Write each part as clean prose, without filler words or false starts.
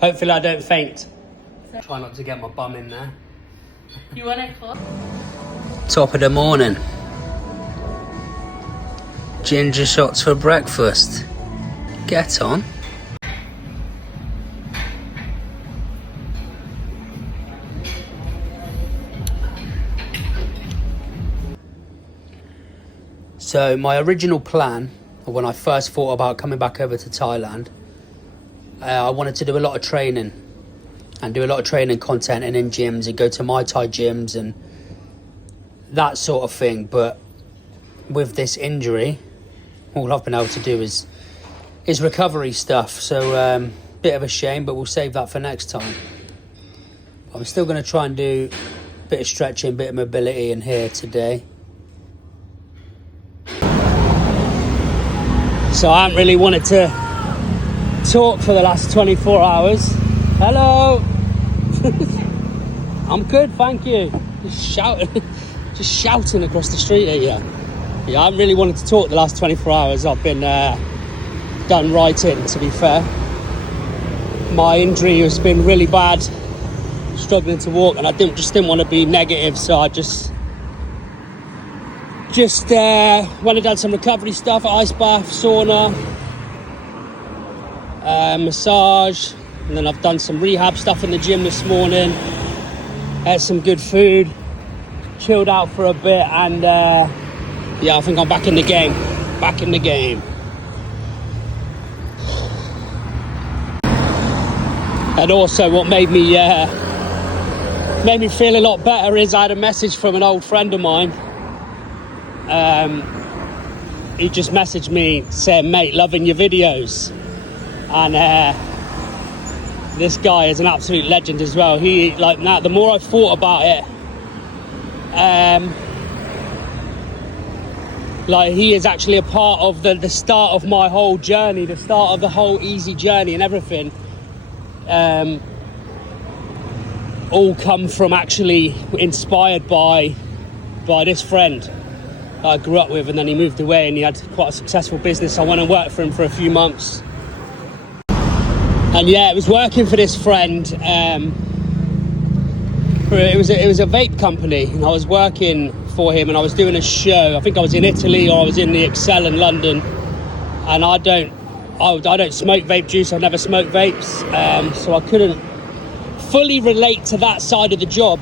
Hopefully I don't faint. Try not to get my bum in there. You want a call? Top of the morning. Ginger shots for breakfast. Get on. So my original plan, when I first thought about coming back over to Thailand, I wanted to do a lot of training and do a lot of training content and in gyms and go to Muay Thai gyms and that sort of thing. But with this injury, all I've been able to do is recovery stuff. So bit of a shame, but we'll save that for next time. I'm still going to try and do a bit of stretching, a bit of mobility in here today. So I haven't really wanted to talk for the last 24 hours. Hello. I'm good, thank you. Just shouting across the street at you. Yeah, I haven't really wanted to talk the last 24 hours. I've been done writing, to be fair. My injury has been really bad, struggling to walk, and I didn't want to be negative, so I just went and done some recovery stuff, ice bath, sauna, massage, and then I've done some rehab stuff in the gym this morning, ate some good food, chilled out for a bit, and yeah, I think I'm back in the game. And also what made me feel a lot better is I had a message from an old friend of mine. He just messaged me saying, mate, loving your videos. And this guy is an absolute legend as well. He, like, now the more I thought about it, like, he is actually a part of the start of my whole journey, the start of the whole easy journey and everything. All come from actually inspired by this friend I grew up with, and then he moved away and he had quite a successful business. I went and worked for him for a few months, and yeah, it was working for this friend. It was a vape company, and I was working for him, and I was doing a show. I think I was in Italy or I was in the Excel in London, and I don't smoke vape juice. I've never smoked vapes, so I couldn't fully relate to that side of the job,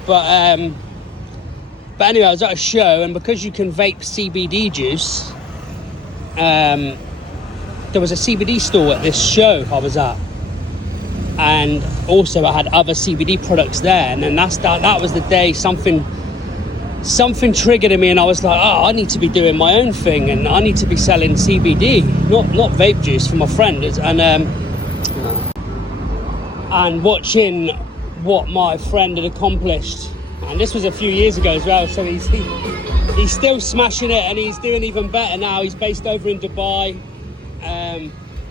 but anyway, I was at a show, and because you can vape CBD juice, there was a CBD store at this show I was at, and also I had other CBD products there. And then that was the day something triggered in me, and I was like, oh, I need to be doing my own thing, and I need to be selling CBD, not vape juice, for my friend. And watching what my friend had accomplished, and this was a few years ago as well, so he's still smashing it, and he's doing even better now. He's based over in Dubai,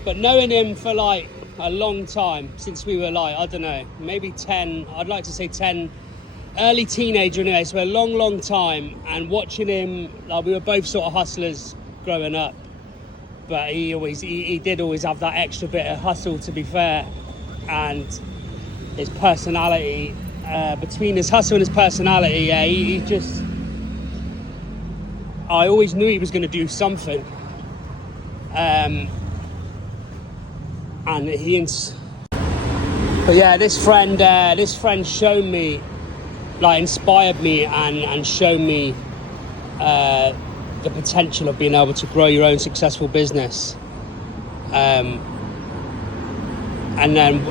but knowing him for like a long time, since we were like, I don't know, maybe 10, I'd like to say 10, early teenager anyway, so a long time, and watching him, like, we were both sort of hustlers growing up, but he did always have that extra bit of hustle, to be fair, and his personality, between his hustle and his personality, yeah, he just, I always knew he was going to do something, but yeah, this friend showed me, like, inspired me and showed me the potential of being able to grow your own successful business, and then,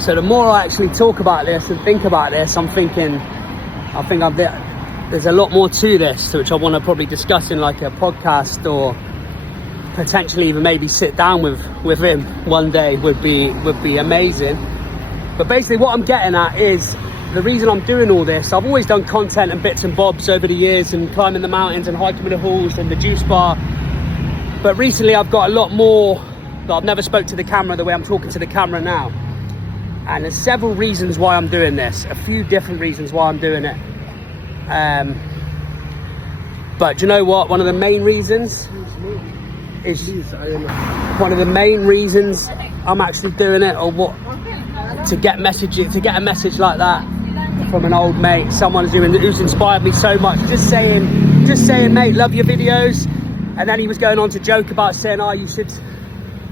so the more I actually talk about this and think about this, I think there's a lot more to this, which I want to probably discuss in like a podcast, or potentially even maybe sit down with him one day would be amazing. But basically what I'm getting at is, the reason I'm doing all this, I've always done content and bits and bobs over the years, and climbing the mountains and hiking with the halls and the juice bar, but recently I've got a lot more, I've never spoke to the camera the way I'm talking to the camera now. And there's several reasons why I'm doing this, a few different reasons why I'm doing it. But do you know what? One of the main reasons I'm actually doing it, or what, to get a message like that from an old mate, someone who's inspired me so much. Just saying, mate, love your videos. And then he was going on to joke about saying, oh, you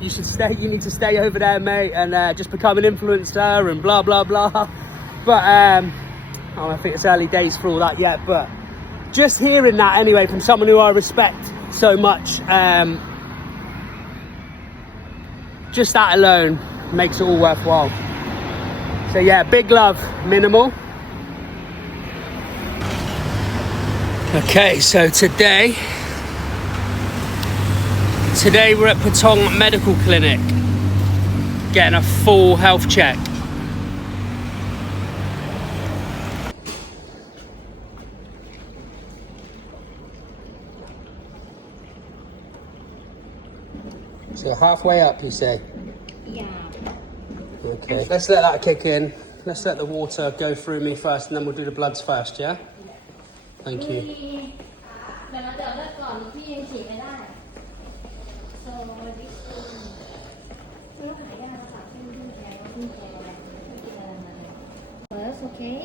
need to stay over there, mate, and just become an influencer and blah blah blah. But I don't think it's early days for all that yet, but just hearing that anyway from someone who I respect so much, just that alone makes it all worthwhile. So yeah, big love, Minimal. Okay, so today we're at Patong Medical Clinic getting a full health check. So halfway up, you say? Yeah. Okay, let's let that kick in. Let's let the water go through me first, and then we'll do the bloods first, yeah? Thank you. เดี๋ยวเราจะเอาเลือดก่อนพี่ยังฉีดไม่ได้ so this is ไม่ต้องหายาค่ะพี่แพ้พี่แพ้อะไรไม่กินอะไรมาเลย first okay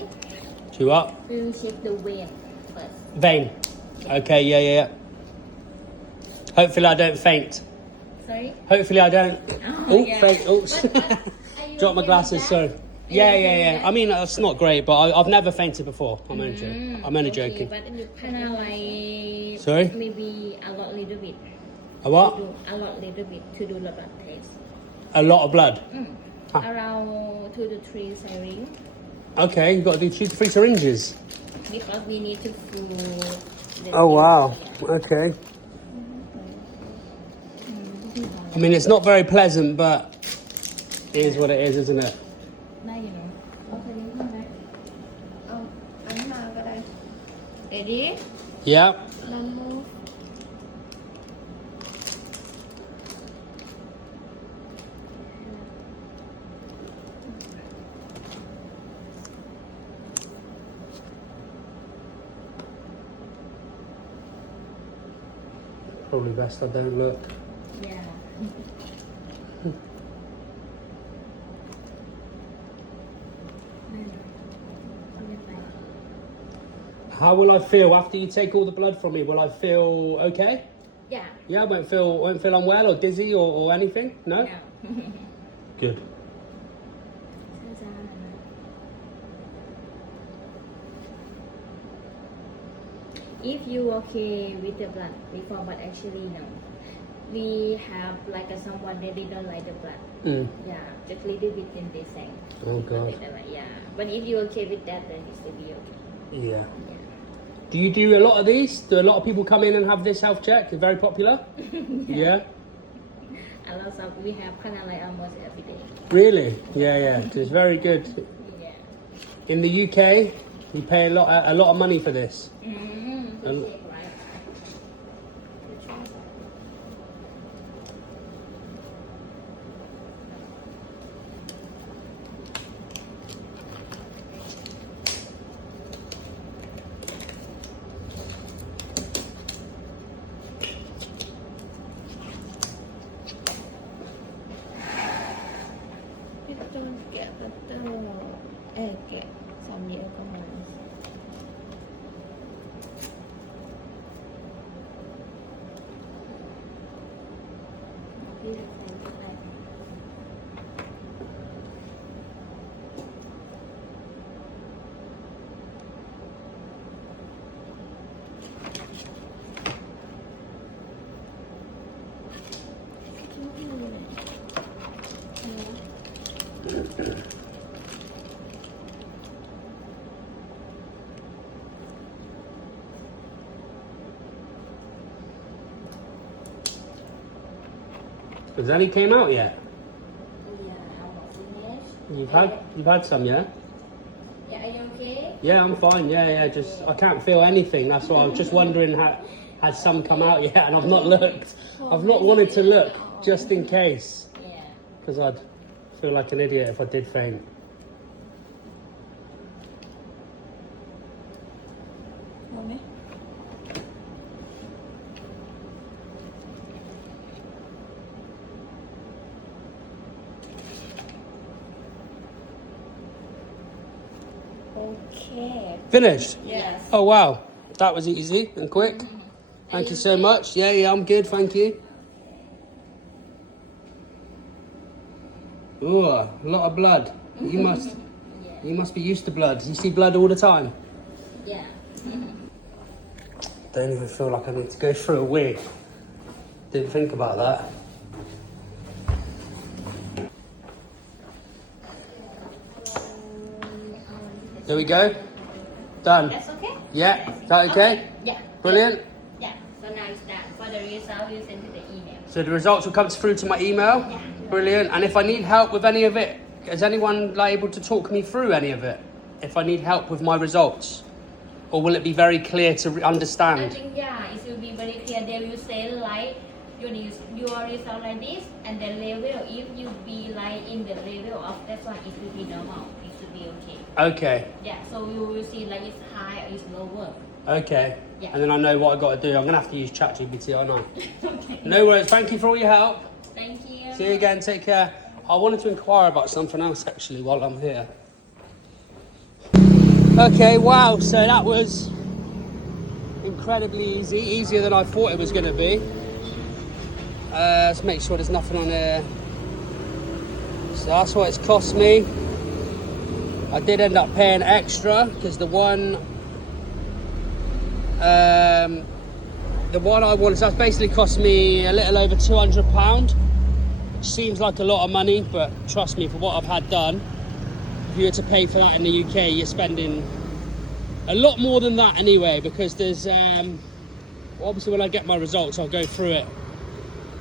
Chew up. we will check the vein first Vein. Okay, yeah. Hopefully I don't faint. sorry Hopefully I don't. yeah. Faint. Oops. Are you Drop my okay glasses, with sorry. that? Yeah. I mean, it's not great, but I've never fainted before. I'm only joking. I'm only okay, joking. but you kind of like Sorry? maybe a lot little bit A what? to do a lot little bit to do the blood test A lot of blood. Huh. around 2 to 3 syringe Okay, you've got to do 2 to 3 syringes. because we need to fill the Oh, wow. yeah. Okay. I mean, it's not very pleasant, but it is what it is, isn't it? ได้อยู่เนอะเอาตัวนี้มาไหมเอาอันนี้มาก็ได้ ready Yeah. one more Probably best I don't look. yeah How will I feel after you take all the blood from me? Will I feel okay? yeah Yeah, I won't feel unwell or dizzy or anything? No? yeah Good. if you okay with the blood before but actually no we have like someone they didn't like the blood yeah just little bit then they sang Oh, God. yeah but if you okay with that then it will be okay Yeah. Do you do a lot of these? Do a lot of people come in and have this health check? It's very popular? Yeah? a lot of we have kind of like almost every day Really? Yeah. It's very good. yeah In the UK, you pay a lot of money for this. to check, rightพี่ต้นแกะตัตเตอร์แกะสามีแอลกอฮอล์พี่จะใส่อะไร Has any came out yet? Yeah, I was finished. You've had some, yeah? Yeah, are you okay? Yeah, I'm fine. Yeah. Just I can't feel anything. That's why I was just wondering has some come out yet, and I've not looked. I've not wanted to look just in case, Yeah. because I'd feel like an idiot if I did faint. เอาไหม Do Okay. Finished? Yes. Oh wow, that was easy and quick. Thank you so much. Yeah, I'm good, thank you. Oh, a lot of blood. You must be used to blood. You see blood all the time? Yeah. Don't even feel like I need to go through a wig. Didn't think about that. There we go. Done. That's okay? Yeah, is that okay? Yeah. Brilliant. Yeah. So now it's done. For the result, you send to the email. So the results will come through to my email? Yeah. Brilliant. And if I need help with any of it, is anyone able to talk me through any of it? If I need help with my results? Or will it be very clear to I understand? think, yeah, it will be very clear. They will say like, your result like this, and the level, if you be like in the level of that one, it will be normal. It should be okay. Okay. Yeah, so you will see like it's high or it's lower. Okay. Yeah. And then I know what I got to do. I'm going to have to use ChatGPT, I know. Okay. No worries. Thank you for all your help. Thank you. See you again. Take care. I wanted to inquire about something else actually while I'm here. Okay, wow. So that was incredibly easy. Easier than I thought it was going to be. Let's make sure there's nothing on here. So that's what it's cost me. I did end up paying extra because the one I wanted, so that's basically cost me a little over £200, which seems like a lot of money, but trust me, for what I've had done, if you were to pay for that in the UK, you're spending a lot more than that anyway, because there's obviously when I get my results I'll go through it,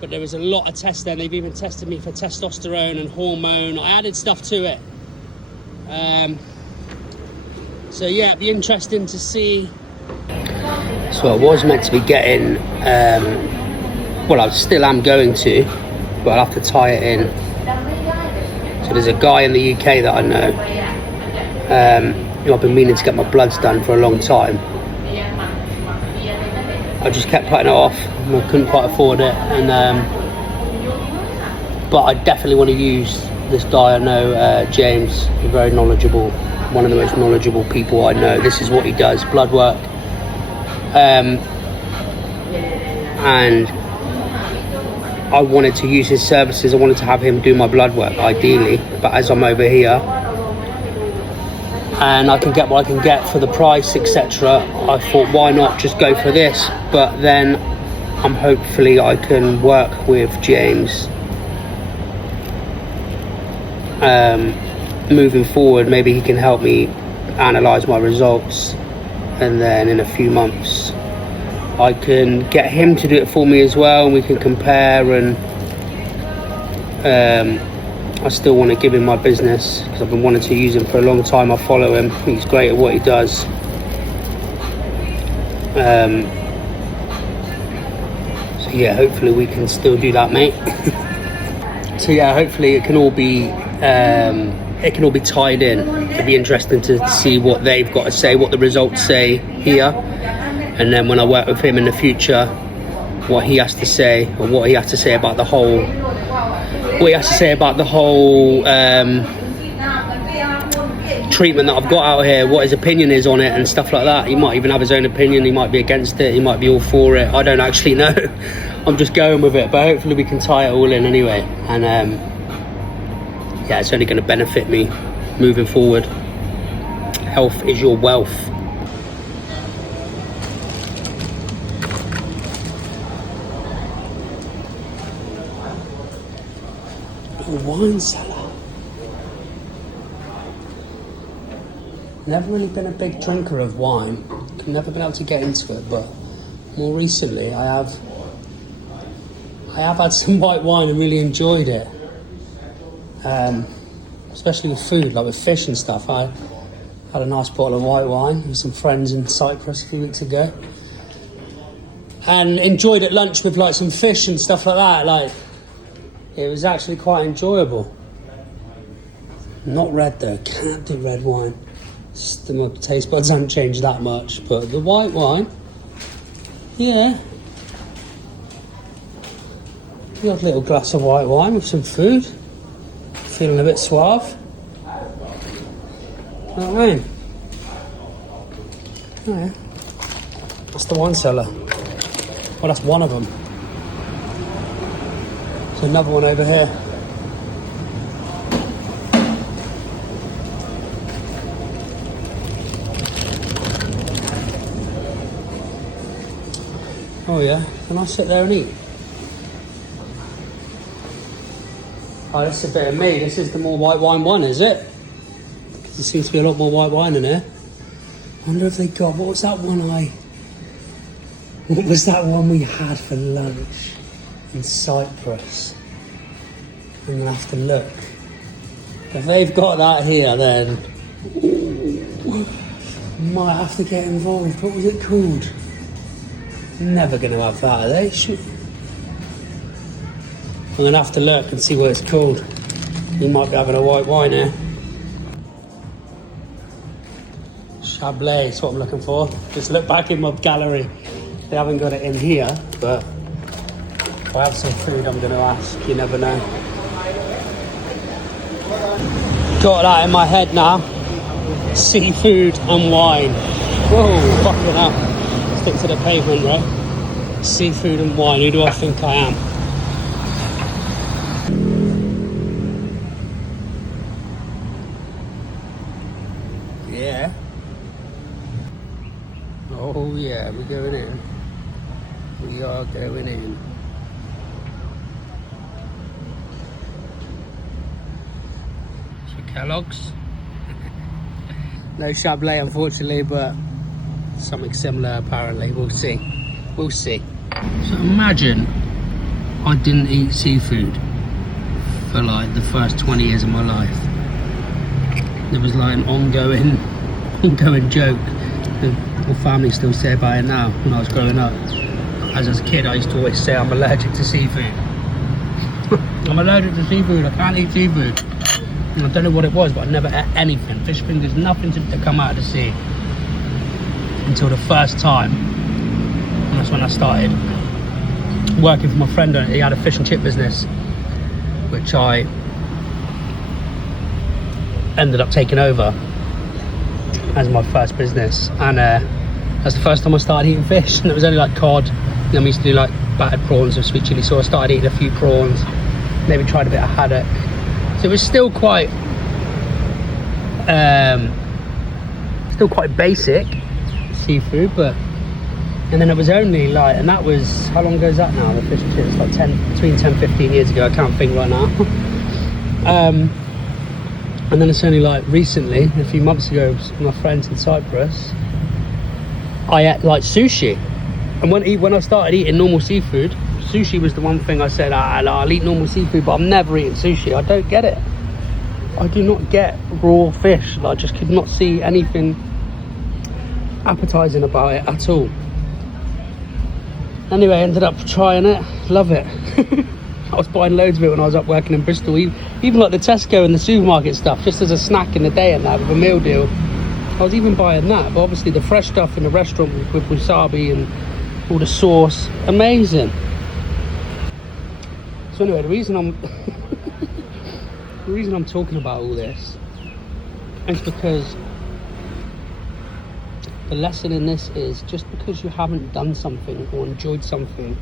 but there was a lot of tests there. They've even tested me for testosterone and hormone. I added stuff to it. So yeah, it'd be interesting to see. So I was meant to be getting, well I still am going to, but I'll have to tie it in. So there's a guy in the UK that I know, I've been meaning to get my bloods done for a long time. I just kept putting it off, I couldn't quite afford it, and but I definitely want to use this guy I know, James, very knowledgeable, one of the most knowledgeable people I know. This is what he does, blood work. And I wanted to use his services. I wanted to have him do my blood work ideally, but as I'm over here and I can get what I can get for the price, etc., I thought why not just go for this. But then hopefully I can work with James moving forward. Maybe he can help me analyze my results, and then in a few months I can get him to do it for me as well, and we can compare. And I still want to give him my business because I've been wanting to use him for a long time. I follow him, he's great at what he does. So yeah, hopefully we can still do that, mate. So yeah, hopefully it can all be tied in. It'll be interesting to see what they've got to say, what the results say here, and then when I work with him in the future, what he has to say, or what he has to say about the whole treatment that I've got out here, what his opinion is on it and stuff like that. He might even have his own opinion, he might be against it, he might be all for it, I don't actually know. I'm just going with it, but hopefully we can tie it all in anyway. And yeah, it's only going to benefit me moving forward. Health is your wealth. A wine cellar. Never really been a big drinker of wine. Never been able to get into it, but more recently I have had some white wine and really enjoyed it. Especially with food, like with fish and stuff. I had a nice bottle of white wine with some friends in Cyprus a few weeks ago, and enjoyed at lunch with like some fish and stuff like that. Like, it was actually quite enjoyable. Not red though, can't do red wine. My taste buds haven't changed that much, but the white wine, yeah. The odd little glass of white wine with some food. Feeling a bit suave. You know what I mean? Oh yeah. That's the wine cellar. Well, that's one of them. There's another one over here. Oh yeah, can I sit there and eat? Oh, this is a bit of me. This is the more white wine one, is it? Because there seems to be a lot more white wine in here. I wonder if they got, what was that one what was that one we had for lunch in Cyprus? I'm gonna have to look. If they've got that here, then might have to get involved. What was it called? Never gonna have that, are they? I'm gonna have to look and see what it's called. You might be having a white wine here. Chablis is what I'm looking for. Just look back in my gallery. They haven't got it in here, but if I have some food, I'm gonna ask. You never know. Got that in my head now. Seafood and wine. Whoa, fucking hell. Stick to the pavement, right? Seafood and wine. Who do I think I am? Yeah. Oh yeah, we're going in. We are going in. So Kellogg's. No Chablis, unfortunately, but something similar apparently. We'll see. We'll see. So imagine I didn't eat seafood for like the first 20 years of my life. It was like an ongoing joke. The whole family still say about it now. When I was growing up, as a kid, I used to always say I'm allergic to seafood. I'm allergic to seafood. I can't eat seafood. And I don't know what it was, but I never ate anything. Fish fingers, nothing to come out of the sea until the first time. And that's when I started working for my friend. He had a fish and chip business, which I ended up taking over as my first business, and that's the first time I started eating fish. And it was only like cod, and then we used to do like battered prawns with sweet chili, so I started eating a few prawns, maybe tried a bit of haddock. So it was still quite basic seafood, but and then it was only like, and that was, how long ago is that now, the fish and chips? Like between 10-15 years ago, I can't think right now. And then it's only like recently, a few months ago, with my friends in Cyprus, I ate like sushi. And when I started eating normal seafood, sushi was the one thing I said, I'll eat normal seafood, but I'm never eating sushi. I don't get it. I do not get raw fish. I just could not see anything appetizing about it at all. Anyway, I ended up trying it. Love it. I was buying loads of it when I was up working in Bristol, even like the Tesco and the supermarket stuff, just as a snack in the day and that, with a meal deal. I was even buying that, but obviously the fresh stuff in the restaurant with wasabi and all the sauce, amazing. So anyway, the reason I'm talking about all this is because the lesson in this is, just because you haven't done something or enjoyed something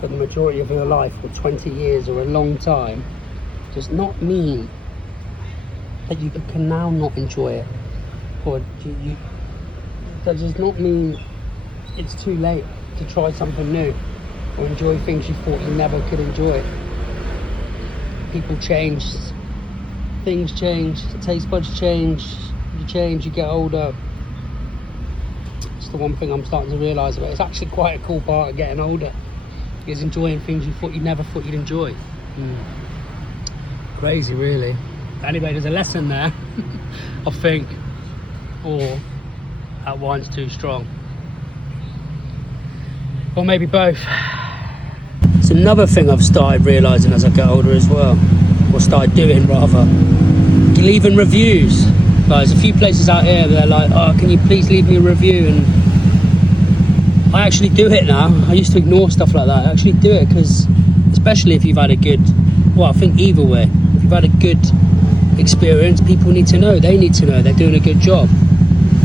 for the majority of your life, or 20 years or a long time, does not mean that you can now not enjoy it, or that does not mean it's too late to try something new or enjoy things you thought you never could enjoy. People change, things change, the taste buds change, you get older. It's the one thing I'm starting to realise about it. It's actually quite a cool part of getting older, is enjoying things you never thought you'd enjoy. Crazy, really. Anyway, there's a lesson there, I think, or that wine's too strong, or maybe both. It's another thing I've started realising as I get older as well, or started doing rather, leaving reviews. Like, there's a few places out here that are like, oh, can you please leave me a review? And I actually do it now. I used to ignore stuff like that. I actually do it because, especially if you've had a good, well, I think either way, if you've had a good experience, people need to know. They need to know they're doing a good job.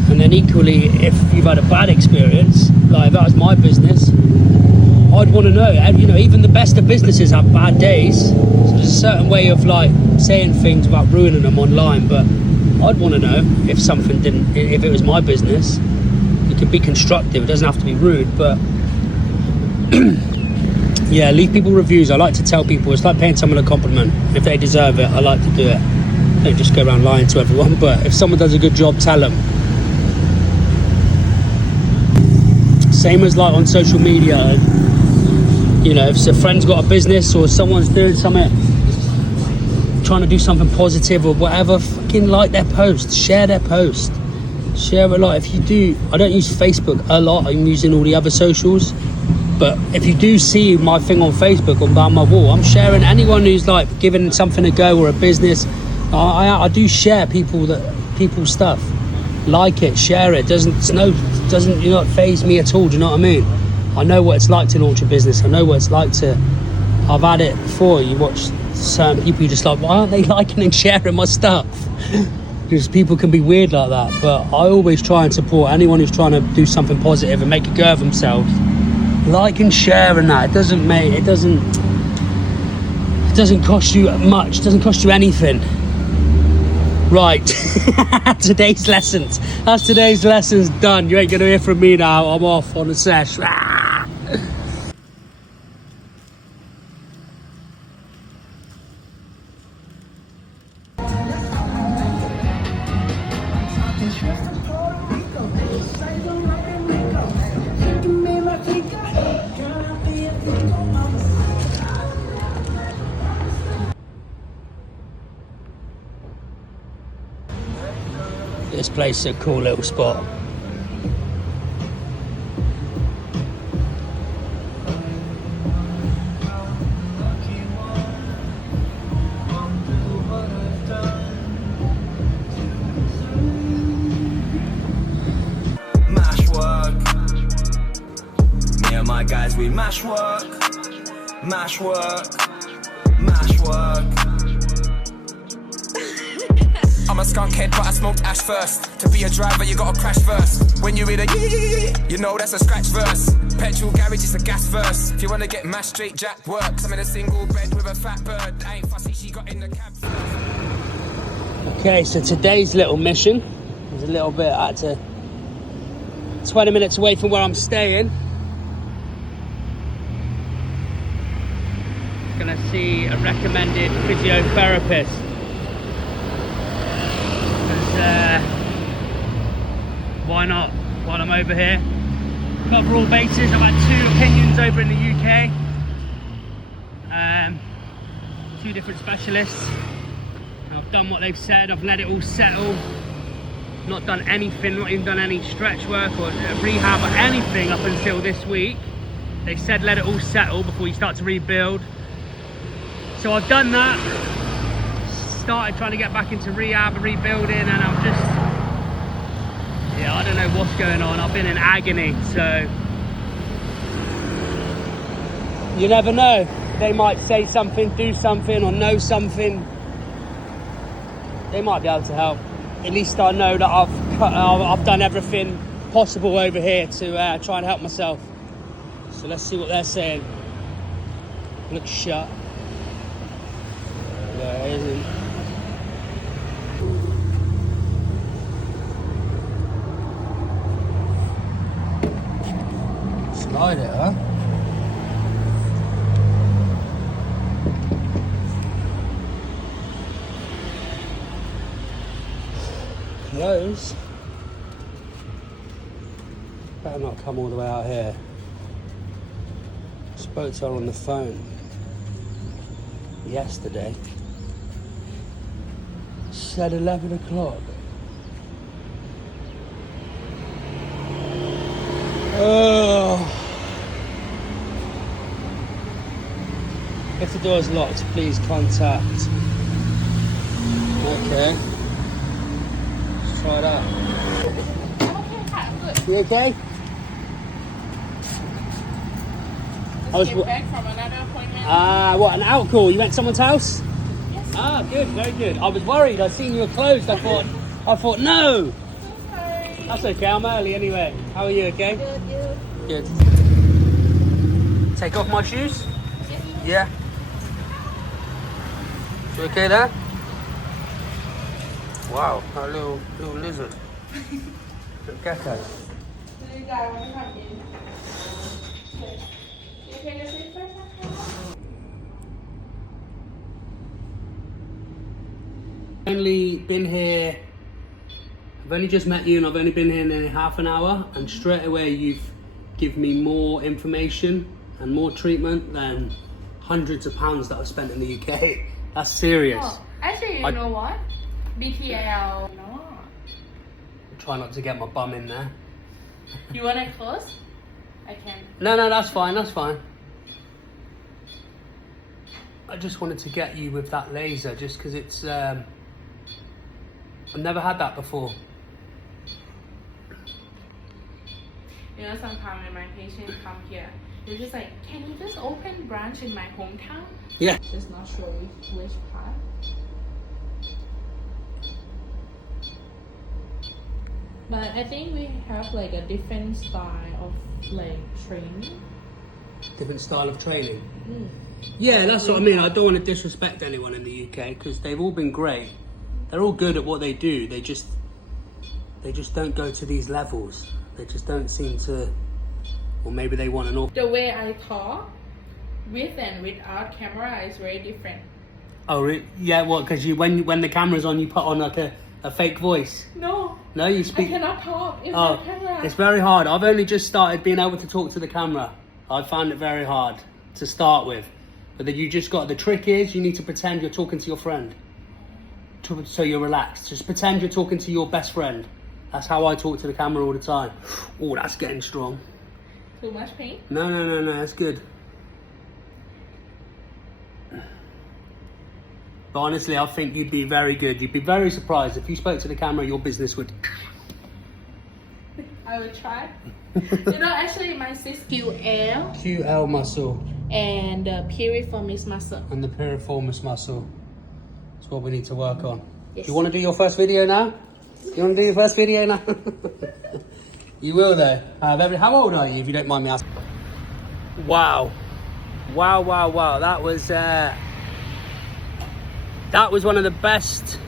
And then equally, if you've had a bad experience, like if that was my business, I'd want to know. And you know, even the best of businesses have bad days. So there's a certain way of like saying things without ruining them online. But I'd want to know if something didn't, if it was my business. It can be constructive. It doesn't have to be rude. But yeah, leave people reviews. I like to tell people it's like paying someone a compliment. If they deserve it, I like to do it. Don't just go around lying to everyone. But if someone does a good job, tell them. Same as like on social media, you know, if a friend's got a business or someone's doing something, trying to do something positive or whatever, fucking like their post, share their post, share it. Like if you do, I don't use Facebook a lot, I'm using all the other socials, but if you do see my thing on Facebook or on my wall, I'm sharing anyone who's like giving something a go or a business. I do share people's stuff. Like it, share it. Doesn't you know, faze me at all. Do you know what I mean? I know what it's like to launch a business. I know what it's like to. I've had it before. You watch certain people, you're just like, why aren't they liking and sharing my stuff? Because people can be weird like that. But I always try and support anyone who's trying to do something positive and make a go of themselves. Like and share and that. It doesn't cost you much. It doesn't cost you anything. Right, today's lessons. That's today's lessons done. You ain't gonna hear from me now. I'm off on a sesh. This place is a cool little spot. Mash work. Me and my guys, we mash work. Mash work. Mash work. I'm a skunk head, but I smoked ash first. To be a driver, you gotta crash first. When you read a you know that's a scratch verse. Petrol garage, it's a gas verse. If you wanna get mashed, straight jack works. I'm in a single bed with a fat bird. I ain't fussy, she got in the cab. Okay, so today's little mission is a little bit at 20 minutes away from where I'm staying. Gonna see a recommended physiotherapist. Why not? While I'm over here, cover all bases. I've had 2 opinions over in the UK, 2 different specialists. I've done what they've said. I've let it all settle. Not done anything, not even done any stretch work or rehab or anything up until this week. They said let it all settle before you start to rebuild. So I've done that. Started trying to get back into rehab and rebuilding, and I'm just, I don't know what's going on. I've been in agony, so you never know. They might say something, do something, or know something. They might be able to help. At least I know that I've done everything possible over here to try and help myself. So let's see what they're saying. Looks shut. No, it isn't. Slide it, huh? Close. Better not come all the way out here. Spoke to her on the phone yesterday. She said 11 o'clock. Oh. If the door's locked, please contact. Okay. Let's try that. You okay? I was back from another appointment. What, an alcohol? You went to someone's house? Yes. Good, very good. I was worried. I seen you were closed. I thought, no. Sorry. That's okay, I'm early anyway. How are you, okay? Good. Good. Take off my shoes? Yeah. You okay there? Wow, a little lizard. Little gecko. Only been here. I've only just met you and I've only been here nearly half an hour, and straight away you've given me more information and more treatment than hundreds of pounds that I've spent in the UK. That's serious. Oh, actually, you know what? BTL. No. Try not to get my bum in there. You want it close? I can. No, that's fine, that's fine. I just wanted to get you with that laser just because it's, I've never had that before. You know, sometimes when my patients come here, they're just like, can you just open branch in my hometown? Yeah. Just not sure which part. But I think we have like a different style of like training. Different style of training. Yeah, that's what I mean. I don't want to disrespect anyone in the UK because they've all been great. They're all good at what they do. They just don't go to these levels. They just don't seem to, or maybe they want an awful. The way I talk with and without camera is very different. Oh, yeah, what? Because you, when the camera's on, you put on like a fake voice. No. No, you speak. I cannot talk in Oh, the camera. it's very hard. I've only just started being able to talk to the camera. I found it very hard to start with. But then you just got, the trick is you need to pretend you're talking to your friend. So you're relaxed. Just pretend you're talking to your best friend. That's how I talk to the camera all the time. Oh, that's getting strong. Too much pain? No, that's good. But honestly, I think you'd be very good. You'd be very surprised if you spoke to the camera, your business would. I will try. You know, actually, my sis QL muscle. and the piriformis muscle. And the piriformis muscle. That's what we need to work on. Yes. Do you want to do your first video now? You want to do your first video now? You will though. How old are you, if you don't mind me asking? Wow. That was one of the best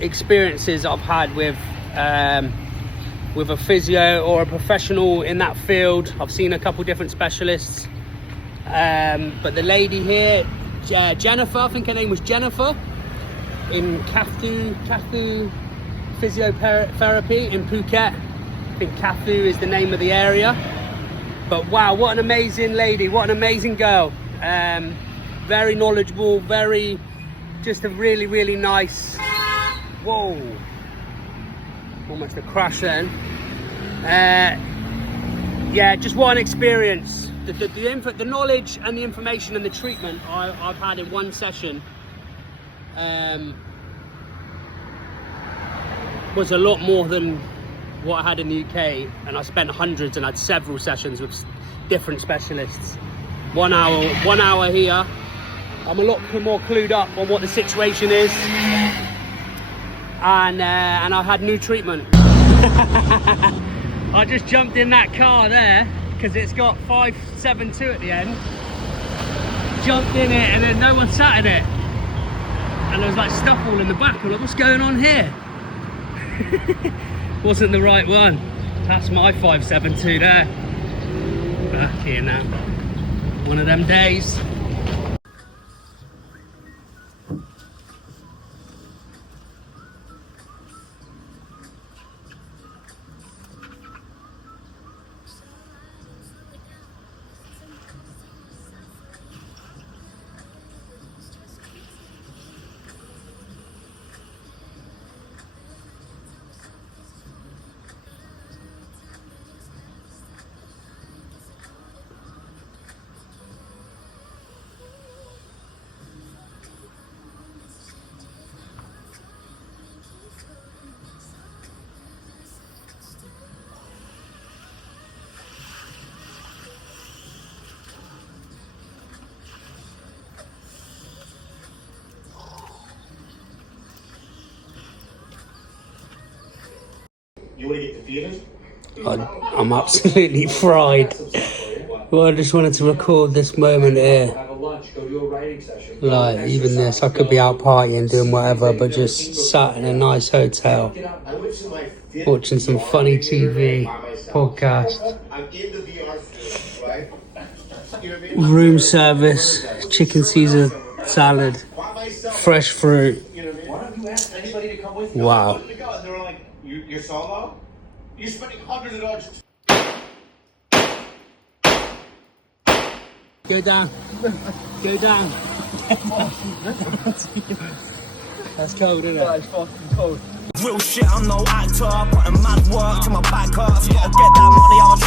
experiences I've had with a physio or a professional in that field. I've seen a couple different specialists. But the lady here, Jennifer, I think her name was Jennifer, in Kathu Physiotherapy in Phuket. I think Kathu is the name of the area. But wow, what an amazing lady, what an amazing girl. Very knowledgeable, just a really nice, whoa, almost a crash then. Yeah, just what an experience. The knowledge and the information and the treatment I've had in one session was a lot more than what I had in the UK, and I spent hundreds and had several sessions with different specialists. 1 hour here. I'm a lot more clued up on what the situation is, and I had new treatment. I just jumped in that car there because it's got 572 at the end. Jumped in it and then no one sat in it, and there was like stuff all in the back. I'm like, what's going on here? Wasn't the right one. That's my 572 there. Back here now. One of them days. You want to get defeated? I'm absolutely fried. Well, I just wanted to record this moment here. Like, even this, I could be out partying, doing whatever, but just sat in a nice hotel, watching some funny TV, podcast, room service, chicken Caesar salad, fresh fruit. Wow. You're solo? You're spending hundreds of dollars. Go down. Go down. That's cold, isn't it? That's fucking cold. Real shit, I'm no actor. Putting mad work to my back hurts. Gotta get that money, I'm a